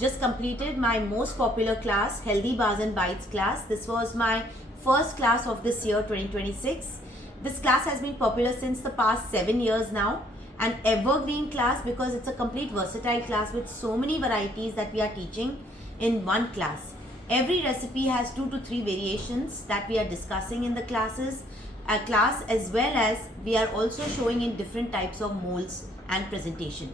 just completed my most popular class, Healthy Bars and Bites class. This was my first class of this year 2026. This class has been popular since the past 7 years now, an evergreen class because it's a complete versatile class with so many varieties that we are teaching in one class. Every recipe has 2 to 3 variations that we are discussing in the class, as well as we are also showing in different types of molds and presentation.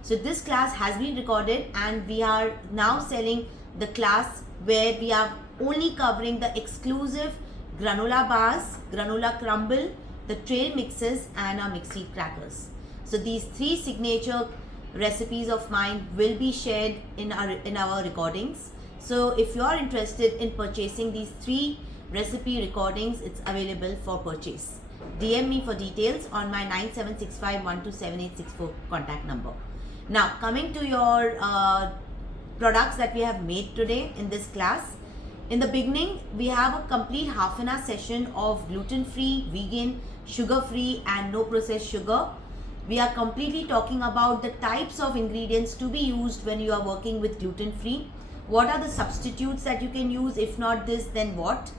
So this class has been recorded and we are now selling the class where we are only covering the exclusive granola bars, granola crumble, the trail mixes and our mixed seed crackers. So these 3 signature recipes of mine will be shared in our recordings. So if you are interested in purchasing these 3 recipe recordings, it's available for purchase. DM me for details on my 9765127864 contact number. Now coming to your products that we have made today in this class. In the beginning, we have a complete half an hour session of gluten-free, vegan, sugar-free and no processed sugar. We are completely talking about the types of ingredients to be used when you are working with gluten-free. What are the substitutes that you can use? If not this, then what?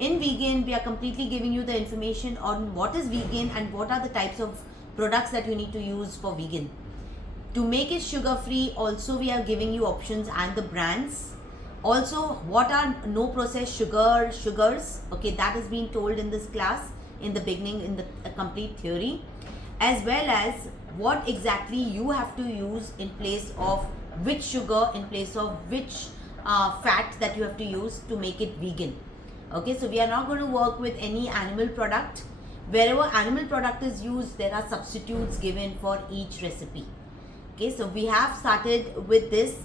In vegan, we are completely giving you the information on what is vegan and what are the types of products that you need to use for vegan. To make it sugar-free, also we are giving you options and the brands. Also, what are no processed sugars? Okay, that is being told in this class in the beginning in the complete theory, as well as what exactly you have to use in place of which sugar, in place of which fat that you have to use to make it vegan. Okay, so we are not going to work with any animal product. Wherever animal product is used, there are substitutes given for each recipe. Okay, so we have started with this.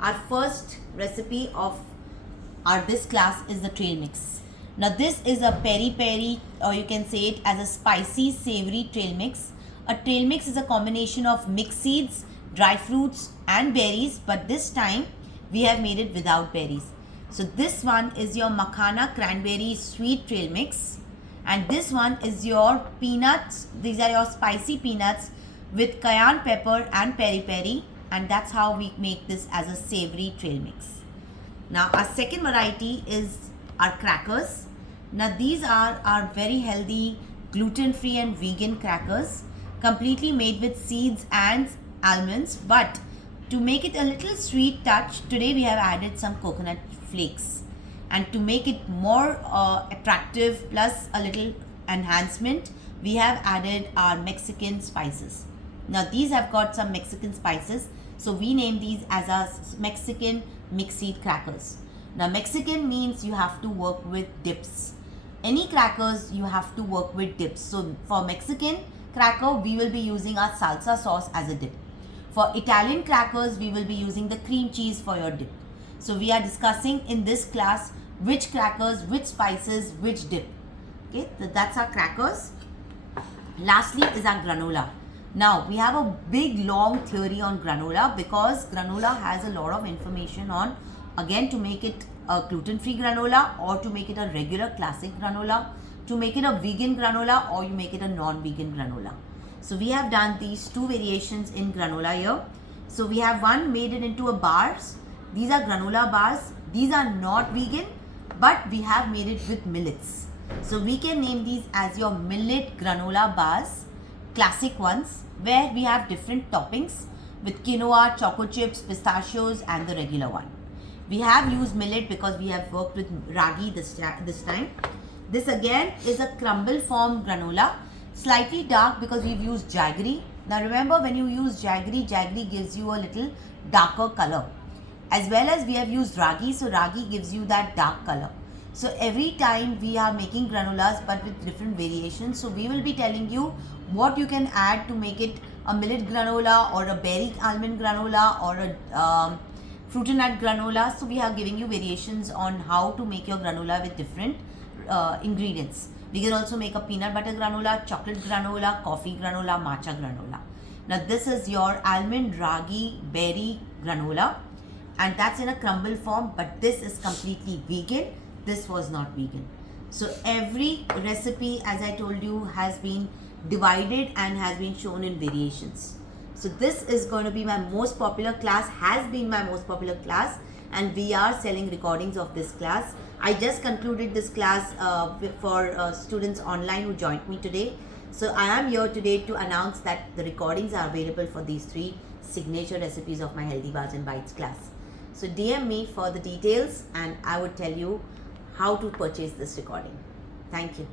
Our first recipe of this class is the trail mix. Now this is a peri-peri, or you can say it as a spicy savory trail mix. A trail mix is a combination of mixed seeds, dry fruits and berries, but this time we have made it without berries. So this one is your makhana cranberry sweet trail mix, and this one is your peanuts. These are your spicy peanuts with cayenne pepper and peri-peri, and that's how we make this as a savory trail mix. Now our second variety is our crackers. Now these are our very healthy gluten-free and vegan crackers, completely made with seeds and almonds, but to make it a little sweet touch, today we have added some coconut flakes, and to make it more attractive plus a little enhancement, we have added our Mexican spices. Now these have got some Mexican spices, so we name these as our Mexican mixed seed crackers. Now Mexican means you have to work with dips. Any crackers you have to work with dips. So for Mexican cracker, we will be using our salsa sauce as a dip. For Italian crackers, we will be using the cream cheese for your dip. So we are discussing in this class which crackers, which spices, which dip. Okay, so that's our crackers. Lastly is our granola. Now we have a big long theory on granola because granola has a lot of information on, again, to make it a gluten-free granola or to make it a regular classic granola, to make it a vegan granola or you make it a non-vegan granola. So we have done these 2 variations in granola here. So we have one made it into a bars. These are granola bars. These are not vegan, but we have made it with millets. So we can name these as your millet granola bars, classic ones, where we have different toppings with quinoa, choco chips, pistachios and the regular one. We have used millet because we have worked with ragi this time. This again is a crumble form granola, slightly dark because we've used jaggery. Now remember, when you use jaggery, jaggery gives you a little darker color. As well as we have used ragi, so ragi gives you that dark color. So every time we are making granolas but with different variations. So we will be telling you what you can add to make it a millet granola or a berry almond granola or a fruit and nut granola. So we are giving you variations on how to make your granola with different ingredients. We can also make a peanut butter granola, chocolate granola, coffee granola, matcha granola. Now this is your almond, ragi, berry granola, and that's in a crumble form, but this is completely vegan. This was not vegan. So every recipe, as I told you, has been divided and has been shown in variations. So this is going to be my most popular class, has been my most popular class, and we are selling recordings of this class. I just concluded this class for students online who joined me today. So I am here today to announce that the recordings are available for these 3 signature recipes of my Healthy Bars and Bites class. So DM me for the details and I would tell you how to purchase this recording. Thank you.